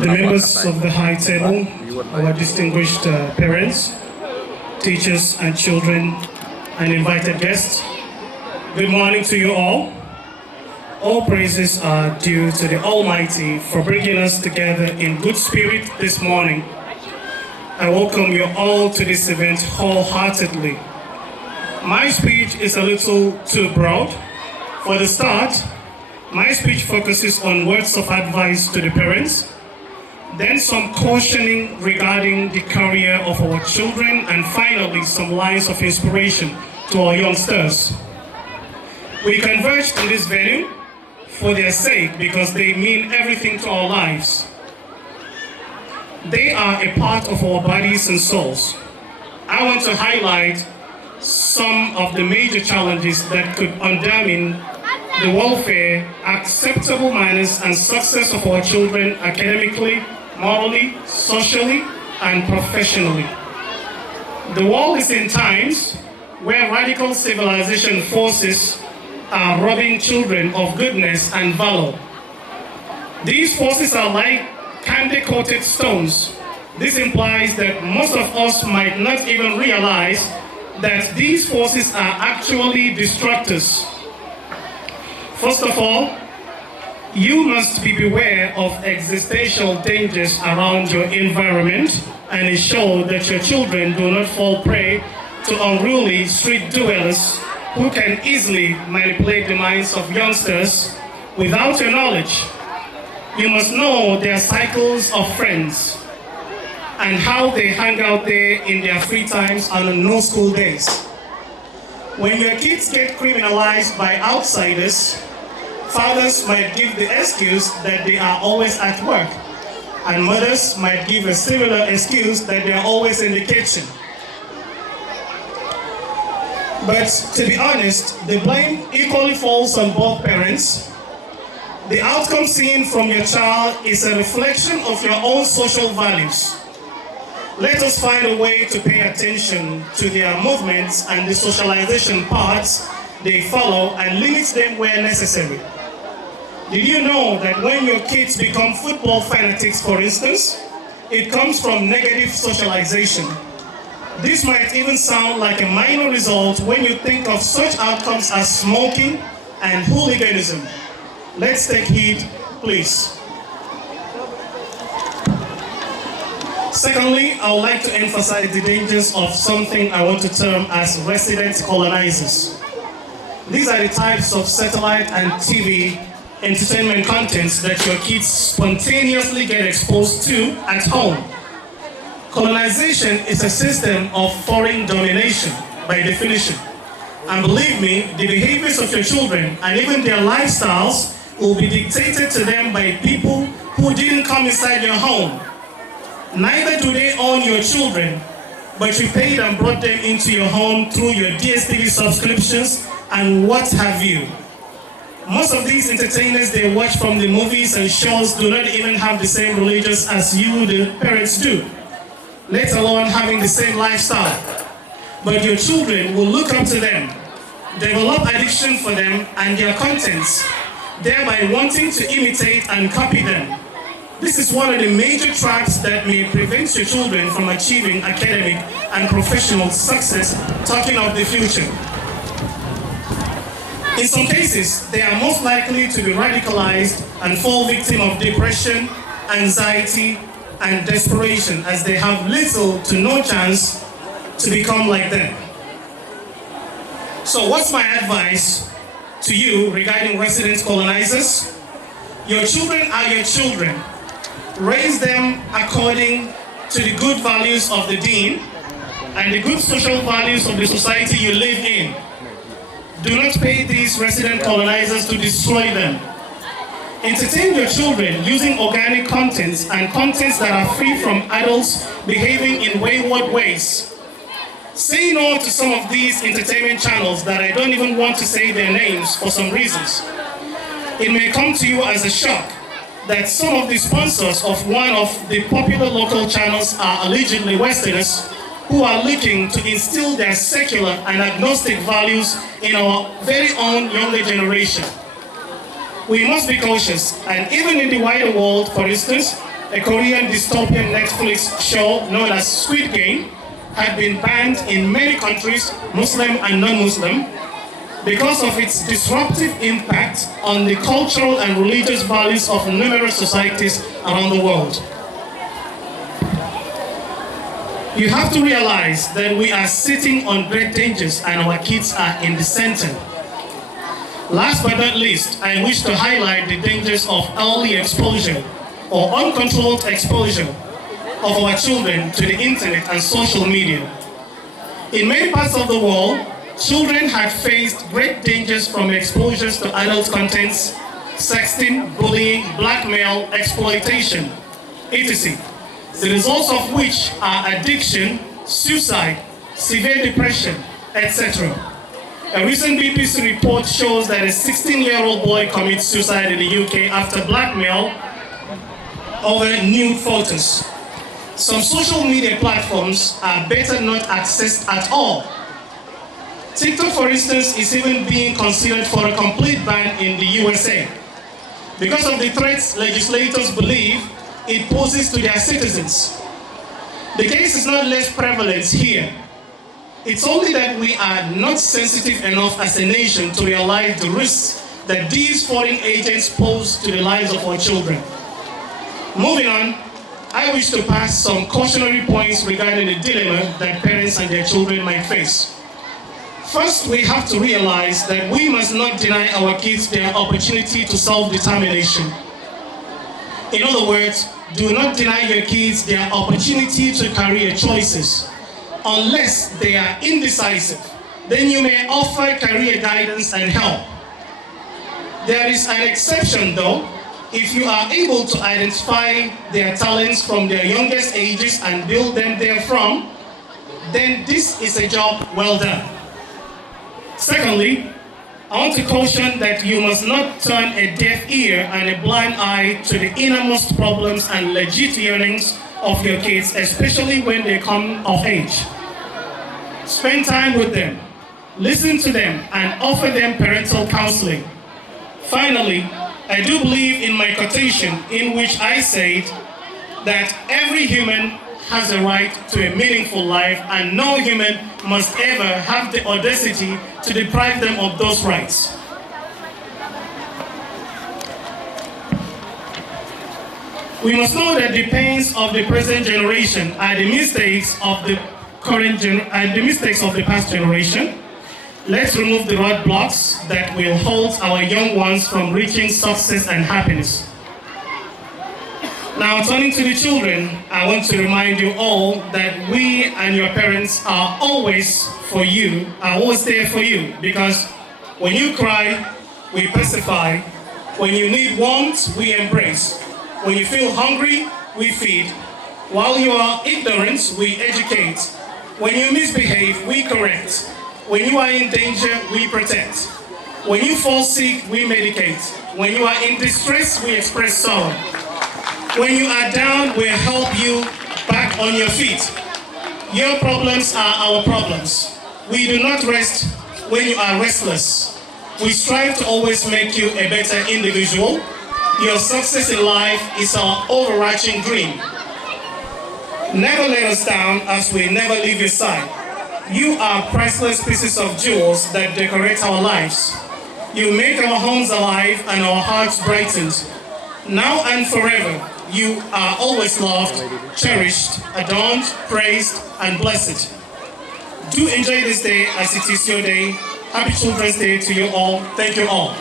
The members of the high table, our distinguished parents, teachers and children, and invited guests, good morning to you all. All praises are due to the Almighty for bringing us together in good spirit this morning. I welcome you all to this event wholeheartedly. My speech is a little too broad. For the start, my speech focuses on words of advice to the parents, then some cautioning regarding the career of our children, and finally some lines of inspiration to our youngsters. We converged in this venue for their sake because they mean everything to our lives. They are a part of our bodies and souls. I want to highlight some of the major challenges that could undermine the welfare, acceptable manners, and success of our children academically, morally, socially, and professionally. The world is in times where radical civilization forces are robbing children of goodness and valor. These forces are like candy-coated stones. This implies that most of us might not even realize that these forces are actually destructors. First of all, you must be beware of existential dangers around your environment and ensure that your children do not fall prey to unruly street dwellers who can easily manipulate the minds of youngsters without your knowledge. You must know their cycles of friends and how they hang out there in their free times and on no school days. When your kids get criminalized by outsiders, fathers might give the excuse that they are always at work, and mothers might give a similar excuse that they are always in the kitchen. But to be honest, the blame equally falls on both parents. The outcome seen from your child is a reflection of your own social values. Let us find a way to pay attention to their movements and the socialization paths they follow and limit them where necessary. Did you know that when your kids become football fanatics, for instance, it comes from negative socialization? This might even sound like a minor result when you think of such outcomes as smoking and hooliganism. Let's take heed, please. Secondly, I would like to emphasize the dangers of something I want to term as resident colonizers. These are the types of satellite and TV entertainment contents that your kids spontaneously get exposed to at home. Colonization is a system of foreign domination by definition. And believe me, the behaviors of your children and even their lifestyles will be dictated to them by people who didn't come inside your home. Neither do they own your children, but you paid and brought them into your home through your DSTV subscriptions and what have you. Most of these entertainers they watch from the movies and shows do not even have the same religions as you, the parents, do, let alone having the same lifestyle. But your children will look up to them, develop addiction for them and their contents, thereby wanting to imitate and copy them. This is one of the major traps that may prevent your children from achieving academic and professional success, talking of the future. In some cases, they are most likely to be radicalized and fall victim of depression, anxiety, and desperation as they have little to no chance to become like them. So what's my advice to you regarding resident colonizers? Your children are your children. Raise them according to the good values of the dean and the good social values of the society you live in. Do not pay these resident colonizers to destroy them. Entertain your children using organic contents and contents that are free from adults behaving in wayward ways. Say no to some of these entertainment channels that I don't even want to say their names for some reasons. It may come to you as a shock that some of the sponsors of one of the popular local channels are allegedly Westerners who are looking to instill their secular and agnostic values in our very own younger generation. We must be cautious, and even in the wider world, for instance, a Korean dystopian Netflix show known as Squid Game had been banned in many countries, Muslim and non-Muslim, because of its disruptive impact on the cultural and religious values of numerous societies around the world. You have to realize that we are sitting on great dangers and our kids are in the center. Last but not least, I wish to highlight the dangers of early exposure or uncontrolled exposure of our children to the internet and social media. In many parts of the world, children have faced great dangers from exposures to adult contents, sexting, bullying, blackmail, exploitation, etc. The results of which are addiction, suicide, severe depression, etc. A recent BBC report shows that a 16-year-old boy commits suicide in the UK after blackmail over nude photos. Some social media platforms are better not accessed at all. TikTok, for instance, is even being considered for a complete ban in the USA because of the threats legislators believe it poses to their citizens. The case is not less prevalent here. It's only that we are not sensitive enough as a nation to realize the risks that these foreign agents pose to the lives of our children. Moving on, I wish to pass some cautionary points regarding the dilemma that parents and their children might face. First, we have to realize that we must not deny our kids their opportunity to self-determination. In other words, do not deny your kids their opportunity to career choices. Unless they are indecisive, then you may offer career guidance and help. There is an exception though. If you are able to identify their talents from their youngest ages and build them therefrom, then this is a job well done. Secondly, I want to caution that you must not turn a deaf ear and a blind eye to the innermost problems and legit yearnings of your kids, especially when they come of age. Spend time with them, listen to them, and offer them parental counseling. Finally, I do believe in my quotation in which I said that every human has a right to a meaningful life and no human must ever have the audacity to deprive them of those rights. We must know that the pains of the present generation are the mistakes of the past generation. Let's remove the roadblocks that will hold our young ones from reaching success and happiness. Now, turning to the children, I want to remind you all that we and your parents are always there for you, because when you cry, we pacify. When you need warmth, we embrace. When you feel hungry, we feed. While you are ignorant, we educate. When you misbehave, we correct. When you are in danger, we protect. When you fall sick, we medicate. When you are in distress, we express sorrow. When you are down, we help you back on your feet. Your problems are our problems. We do not rest when you are restless. We strive to always make you a better individual. Your success in life is our overarching dream. Never let us down as we never leave your side. You are priceless pieces of jewels that decorate our lives. You make our homes alive and our hearts brightened. Now and forever, you are always loved, cherished, adorned, praised, and blessed. Do enjoy this day as it is your day. Happy Children's Day to you all. Thank you all.